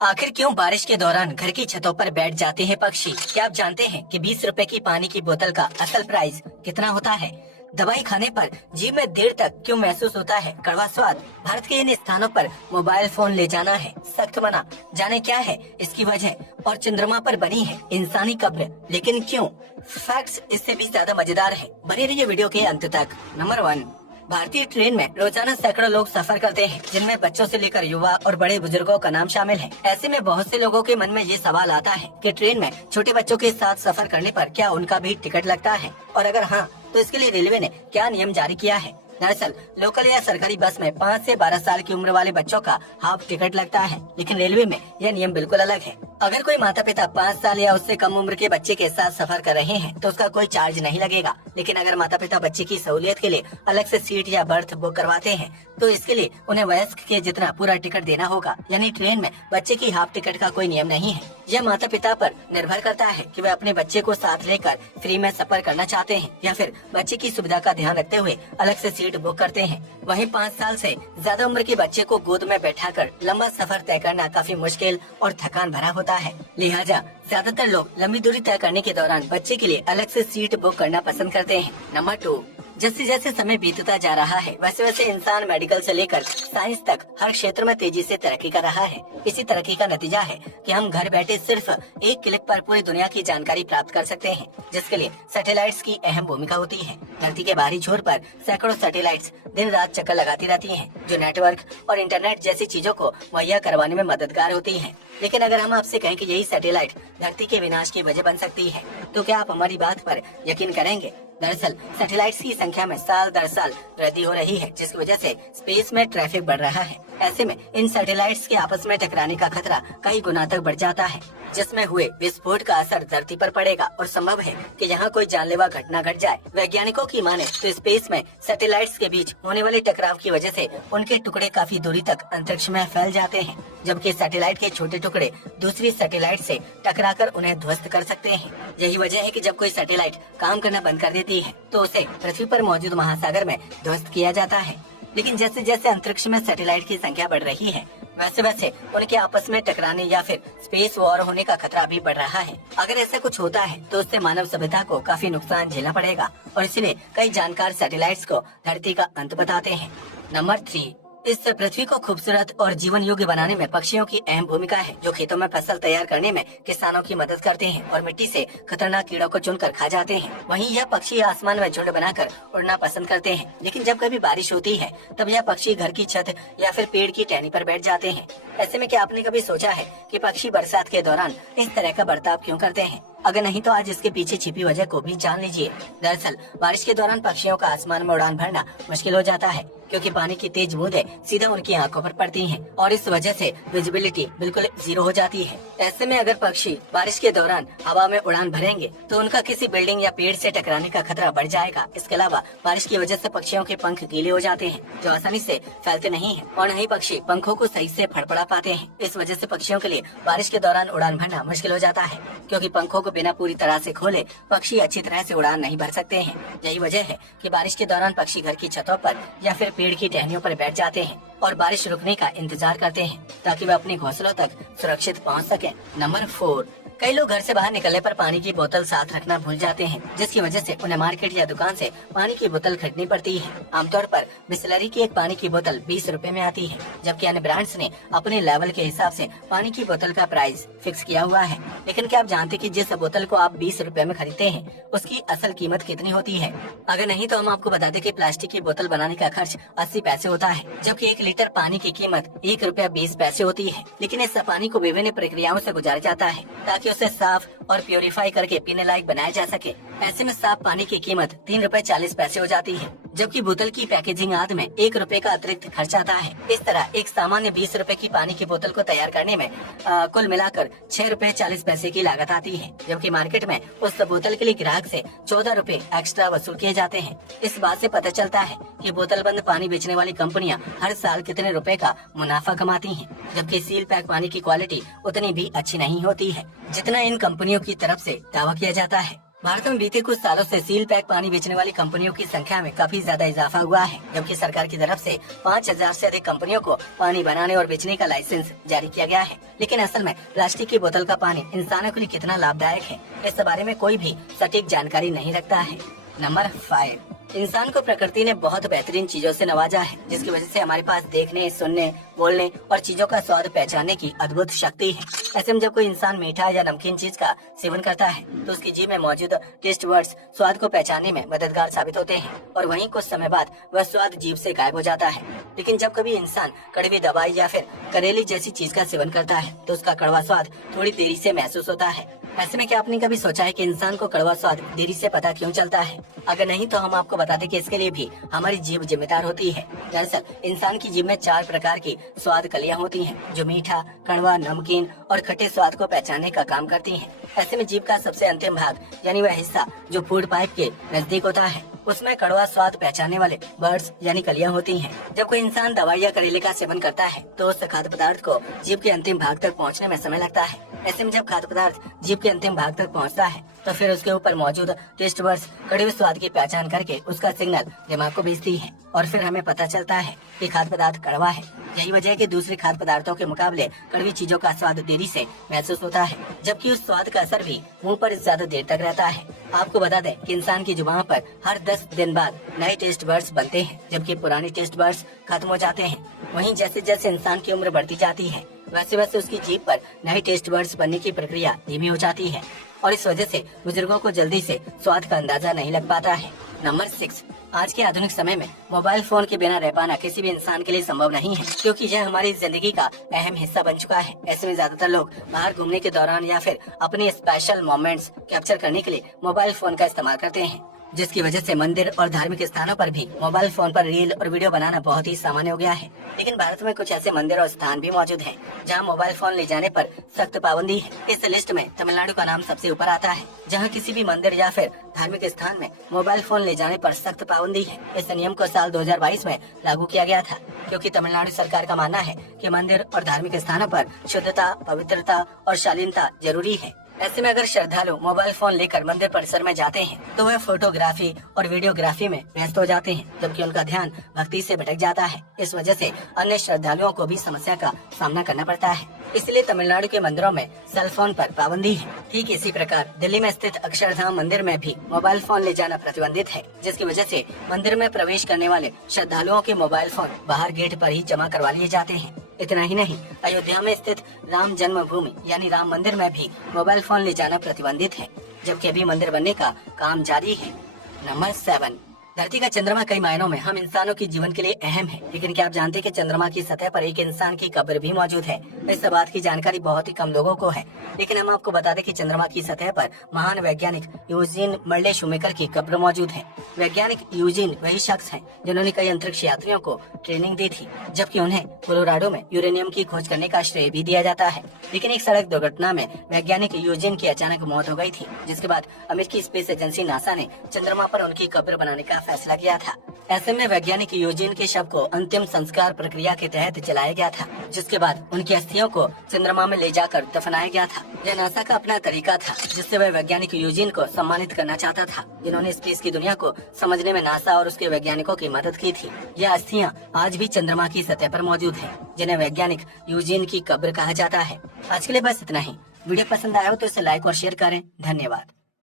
आखिर क्यों बारिश के दौरान घर की छतों पर बैठ जाते हैं पक्षी? क्या आप जानते हैं कि 20 रुपए की पानी की बोतल का असल प्राइस कितना होता है? दवाई खाने पर जीभ में देर तक क्यों महसूस होता है कड़वा स्वाद? भारत के इन स्थानों पर मोबाइल फोन ले जाना है सख्त मना। जाने क्या है इसकी वजह? और चंद्रमा पर बनी है इंसानी कब्र, लेकिन क्यों? फैक्ट्स इससे भी ज्यादा मजेदार है, बने रहिए वीडियो के अंत तक। नंबर 1, भारतीय ट्रेन में रोजाना सैकड़ों लोग सफर करते हैं, जिनमें बच्चों से लेकर युवा और बड़े बुजुर्गों का नाम शामिल है। ऐसे में बहुत से लोगों के मन में ये सवाल आता है कि ट्रेन में छोटे बच्चों के साथ सफर करने पर क्या उनका भी टिकट लगता है, और अगर हाँ तो इसके लिए रेलवे ने क्या नियम जारी किया है? दरअसल लोकल या सरकारी बस में 5 से 12 साल की उम्र वाले बच्चों का हाफ टिकट लगता है, लेकिन रेलवे में यह नियम बिल्कुल अलग है। अगर कोई माता पिता 5 साल या उससे कम उम्र के बच्चे के साथ सफर कर रहे हैं तो उसका कोई चार्ज नहीं लगेगा, लेकिन अगर माता पिता बच्चे की सहूलियत के लिए अलग से सीट या बर्थ बुक करवाते हैं तो इसके लिए उन्हें वयस्क के जितना पूरा टिकट देना होगा। यानी ट्रेन में बच्चे की हाफ टिकट का कोई नियम नहीं है। यह माता पिता पर निर्भर करता है कि वे अपने बच्चे को साथ लेकर फ्री में सफर करना चाहते हैं या फिर बच्चे की सुविधा का ध्यान रखते हुए अलग से सीट बुक करते हैं। वहीं 5 साल से ज्यादा उम्र के बच्चे को गोद में बैठाकर लंबा सफर तय करना काफी मुश्किल और थकान भरा होता है। लिहाजा ज्यादातर लोग लंबी दूरी तय करने के दौरान बच्चे के लिए अलग से सीट बुक करना पसंद करते हैं। नंबर 2, जैसे जैसे समय बीतता जा रहा है वैसे वैसे इंसान मेडिकल से लेकर साइंस तक हर क्षेत्र में तेजी से तरक्की कर रहा है। इसी तरक्की का नतीजा है कि हम घर बैठे सिर्फ एक क्लिक पर पूरी दुनिया की जानकारी प्राप्त कर सकते हैं, जिसके लिए सैटेलाइट्स की अहम भूमिका होती है। धरती के बाहरी छोर पर सैकड़ों सैटेलाइट्स दिन रात चक्कर लगाती रहती हैं, जो नेटवर्क और इंटरनेट जैसी चीजों को मुहैया करवाने में मददगार होती हैं। लेकिन अगर हम आपसे कहें कि यही सैटेलाइट धरती के विनाश की वजह बन सकती है, तो क्या आप हमारी बात पर यकीन करेंगे? दरअसल सैटेलाइट्स की संख्या में साल दर साल वृद्धि हो रही है, जिसकी वजह से स्पेस में ट्रैफिक बढ़ रहा है। ऐसे में इन सैटेलाइट्स के आपस में टकराने का खतरा कई गुना तक बढ़ जाता है, जिसमें हुए विस्फोट का असर धरती पर पड़ेगा और संभव है कि यहाँ कोई जानलेवा घटना घट जाए। वैज्ञानिकों की माने तो स्पेस में सैटेलाइट्स के बीच होने वाले टकराव की वजह से उनके टुकड़े काफी दूरी तक अंतरिक्ष में फैल जाते हैं, जबकि सैटेलाइट के छोटे टुकड़े दूसरी सैटेलाइट से टकराकर उन्हें ध्वस्त कर सकते हैं। यही वजह है कि जब कोई सैटेलाइट काम करना बंद कर देती है तो उसे पृथ्वी पर मौजूद महासागर में ध्वस्त किया जाता है। लेकिन जैसे जैसे अंतरिक्ष में सैटेलाइट की संख्या बढ़ रही है वैसे वैसे उनके आपस में टकराने या फिर स्पेस वॉर होने का खतरा भी बढ़ रहा है। अगर ऐसा कुछ होता है तो उससे मानव सभ्यता को काफी नुकसान झेलना पड़ेगा, और इसलिए कई जानकार सैटेलाइट्स को धरती का अंत बताते हैं। नंबर 3, इस पृथ्वी को खूबसूरत और जीवन योग्य बनाने में पक्षियों की अहम भूमिका है, जो खेतों में फसल तैयार करने में किसानों की मदद करते हैं और मिट्टी से खतरनाक कीड़ों को चुनकर खा जाते हैं। वहीं यह पक्षी आसमान में झुंड बनाकर उड़ना पसंद करते हैं, लेकिन जब कभी बारिश होती है तब यह पक्षी घर की छत या फिर पेड़ की टहनी पर बैठ जाते हैं। ऐसे में क्या आपने कभी सोचा है कि पक्षी बरसात के दौरान इस तरह का बर्ताव क्यों करते हैं? अगर नहीं तो आज इसके पीछे छिपी वजह को भी जान लीजिए। दरअसल बारिश के दौरान पक्षियों का आसमान में उड़ान भरना मुश्किल हो जाता है, क्योंकि पानी की तेज बूंदें सीधा उनकी आंखों पर पड़ती हैं और इस वजह से विजिबिलिटी बिल्कुल 0 हो जाती है। ऐसे में अगर पक्षी बारिश के दौरान हवा में उड़ान भरेंगे तो उनका किसी बिल्डिंग या पेड़ से टकराने का खतरा बढ़ जाएगा। इसके अलावा बारिश की वजह से पक्षियों के पंख गीले हो जाते हैं, जो आसानी से फैलते नहीं है, और नहीं पक्षी पंखों को सही से फड़फड़ा पाते हैं। इस वजह से पक्षियों के लिए बारिश के दौरान उड़ान भरना मुश्किल हो जाता है, क्योंकि पंखों को बिना पूरी तरह से खोले पक्षी अच्छी तरह से उड़ान नहीं भर सकते हैं। यही वजह है कि बारिश के दौरान पक्षी घर की छतों पर या फिर पेड़ की टहनियों पर बैठ जाते हैं और बारिश रुकने का इंतजार करते हैं, ताकि वे अपने घोंसलों तक सुरक्षित पहुंच सकें। नंबर 4, कई लोग घर से बाहर निकलने पर पानी की बोतल साथ रखना भूल जाते हैं, जिसकी वजह से उन्हें मार्केट या दुकान से पानी की बोतल खरीदनी पड़ती है। आमतौर पर बिसलरी की एक पानी की बोतल 20 रुपए में आती है, जबकि अन्य ब्रांड्स ने अपने लेवल के हिसाब से पानी की बोतल का प्राइस फिक्स किया हुआ है। लेकिन क्या आप जानते कि जिस बोतल को आप 20 रुपए में खरीदते हैं उसकी असल कीमत कितनी होती है? अगर नहीं तो हम आपको बता दें कि प्लास्टिक की बोतल बनाने का खर्च 80 पैसे होता है, जबकि 1 लीटर पानी की कीमत 1 रुपया 20 पैसे होती है। लेकिन इस पानी को विभिन्न प्रक्रियाओं से गुजारा जाता है ताकि उसे साफ और प्योरीफाई करके पीने लायक बनाया जा सके। ऐसे में साफ पानी की कीमत 3 रुपए 40 पैसे हो जाती है, जबकि बोतल की पैकेजिंग आदि में 1 रुपए का अतिरिक्त खर्च आता है। इस तरह एक सामान्य 20 रुपए की पानी की बोतल को तैयार करने में कुल मिलाकर 6 रुपए 40 पैसे की लागत आती है, जबकि मार्केट में उस बोतल के लिए ग्राहक से 14 रुपए एक्स्ट्रा वसूल किए जाते हैं। इस बात से पता चलता है कि बोतल बंद पानी बेचने वाली कंपनियां हर साल कितने रुपए का मुनाफा कमाती हैं, जबकि सील पैक पानी की क्वालिटी उतनी भी अच्छी नहीं होती है जितना इन कंपनियों की तरफ से दावा किया जाता है। भारत में बीते कुछ सालों से सील पैक पानी बेचने वाली कंपनियों की संख्या में काफी ज्यादा इजाफा हुआ है, जबकि सरकार की तरफ से 5000 से अधिक कंपनियों को पानी बनाने और बेचने का लाइसेंस जारी किया गया है। लेकिन असल में प्लास्टिक की बोतल का पानी इंसानों के लिए कितना लाभदायक है, इस बारे में कोई भी सटीक जानकारी नहीं रखता है। नंबर 5, इंसान को प्रकृति ने बहुत बेहतरीन चीजों से नवाजा है, जिसकी वजह से हमारे पास देखने, सुनने, बोलने और चीजों का स्वाद पहचानने की अद्भुत शक्ति है। ऐसे में जब कोई इंसान मीठा या नमकीन चीज का सेवन करता है तो उसकी जीभ में मौजूद टेस्ट वर्ड्स स्वाद को पहचानने में मददगार साबित होते हैं और वहीं कुछ समय बाद वह स्वाद जीभ से गायब हो जाता है। लेकिन जब कभी इंसान कड़वी दवाई या फिर करेली जैसी चीज का सेवन करता है तो उसका कड़वा स्वाद थोड़ी देरी से महसूस होता है। ऐसे में क्या आपने कभी सोचा है कि इंसान को कड़वा स्वाद देरी से पता क्यों चलता है? अगर नहीं तो हम आपको बता दें कि इसके लिए भी हमारी जीभ जिम्मेदार होती है। दरअसल इंसान की जीभ में 4 प्रकार की स्वाद कलियां होती हैं, जो मीठा, कड़वा, नमकीन और खट्टे स्वाद को पहचानने का काम करती हैं। ऐसे में जीभ का सबसे अंतिम भाग यानी वह हिस्सा जो फूड पाइप के नजदीक होता है, उसमें कड़वा स्वाद पहचानने वाले बर्ड्स यानी कलियां होती हैं। जब कोई इंसान दवाई या करेले का सेवन करता है तो उस खाद्य पदार्थ को जीभ के अंतिम भाग तक पहुंचने में समय लगता है। ऐसे में जब खाद्य पदार्थ जीभ के अंतिम भाग तक पहुंचता है तो फिर उसके ऊपर मौजूद टेस्ट बर्ड्स कड़वे स्वाद की पहचान करके उसका सिग्नल दिमाग को भेजती है और फिर हमें पता चलता है कि खाद्य पदार्थ कड़वा है। यही वजह है कि दूसरे खाद्य पदार्थों के मुकाबले कड़वी चीजों का स्वाद देरी से महसूस होता है, जबकि उस स्वाद का असर भी मुंह पर ज्यादा देर तक रहता है। आपको बता दें कि इंसान की जुबान पर हर 10 दिन बाद नए टेस्ट बर्ड्स बनते हैं, जबकि पुराने टेस्ट बर्ड्स खत्म हो जाते हैं। वहीं जैसे जैसे इंसान की उम्र बढ़ती जाती है वैसे वैसे उसकी जीभ पर नए टेस्ट बर्ड्स बनने की प्रक्रिया धीमी हो जाती है और इस वजह से बुजुर्गों को जल्दी से स्वाद का अंदाजा नहीं लग पाता है। नंबर 6, आज के आधुनिक समय में मोबाइल फोन के बिना रह पाना किसी भी इंसान के लिए संभव नहीं है, क्योंकि यह हमारी जिंदगी का अहम हिस्सा बन चुका है। ऐसे में ज्यादातर लोग बाहर घूमने के दौरान या फिर अपने स्पेशल मोमेंट्स कैप्चर करने के लिए मोबाइल फोन का इस्तेमाल करते हैं, जिसकी वजह से मंदिर और धार्मिक स्थानों पर भी मोबाइल फोन पर रील और वीडियो बनाना बहुत ही सामान्य हो गया है। लेकिन भारत में कुछ ऐसे मंदिर और स्थान भी मौजूद हैं जहां मोबाइल फोन ले जाने पर सख्त पाबंदी है। इस लिस्ट में तमिलनाडु का नाम सबसे ऊपर आता है, जहां किसी भी मंदिर या फिर धार्मिक स्थान में मोबाइल फोन ले जाने पर सख्त पाबंदी है। इस नियम को साल 2022 में लागू किया गया था, क्योंकि तमिलनाडु सरकार का मानना है कि मंदिर और धार्मिक स्थानों पर शुद्धता, पवित्रता और शालीनता जरूरी है। ऐसे में अगर श्रद्धालु मोबाइल फोन लेकर मंदिर परिसर में जाते हैं तो वह फोटोग्राफी और वीडियोग्राफी में व्यस्त हो जाते हैं, जबकि उनका ध्यान भक्ति से भटक जाता है। इस वजह से अन्य श्रद्धालुओं को भी समस्या का सामना करना पड़ता है। इसलिए तमिलनाडु के मंदिरों में सेल फोन पर पाबंदी है। ठीक इसी प्रकार दिल्ली में स्थित अक्षरधाम मंदिर में भी मोबाइल फोन ले जाना प्रतिबंधित है, जिसकी वजह से मंदिर में प्रवेश करने वाले श्रद्धालुओं के मोबाइल फोन बाहर गेट पर ही जमा करवा लिए जाते हैं। इतना ही नहीं, अयोध्या में स्थित राम जन्मभूमि यानी राम मंदिर में भी मोबाइल फोन ले जाना प्रतिबंधित है, जबकि अभी मंदिर बनने का काम जारी है। नंबर 7, धरती का चंद्रमा कई मायनों में हम इंसानों के जीवन के लिए अहम है, लेकिन क्या आप जानते हैं कि चंद्रमा की सतह पर एक इंसान की कब्र भी मौजूद है? इस बात की जानकारी बहुत ही कम लोगों को है, लेकिन हम आपको बता दें कि चंद्रमा की सतह पर महान वैज्ञानिक यूजीन मर्ले शूमेकर की कब्र मौजूद है। वैज्ञानिक यूजीन वही शख्स हैं जिन्होंने कई अंतरिक्ष यात्रियों को ट्रेनिंग दी थी, जबकि उन्हें कोलोराडो में यूरेनियम की खोज करने का श्रेय भी दिया जाता है। लेकिन एक सड़क दुर्घटना में वैज्ञानिक यूजीन की अचानक मौत हो गई थी, जिसके बाद अमेरिकी स्पेस एजेंसी नासा ने चंद्रमा पर उनकी कब्र बनाने का फैसला किया था। ऐसे में वैज्ञानिक यूजीन के शव को अंतिम संस्कार प्रक्रिया के तहत जलाया गया था, जिसके बाद उनकी अस्थियों को चंद्रमा में ले जाकर दफनाया गया था। यह नासा का अपना तरीका था, जिससे वह वैज्ञानिक यूजीन को सम्मानित करना चाहता था, जिन्होंने स्पेस की दुनिया को समझने में नासा और उसके वैज्ञानिकों की मदद की थी। यह अस्थियां आज भी चंद्रमा की सतह पर मौजूद है, जिन्हें वैज्ञानिक यूजीन की कब्र कहा जाता है। आज के लिए बस इतना ही। वीडियो पसंद आया हो तो इसे लाइक और शेयर करें। धन्यवाद।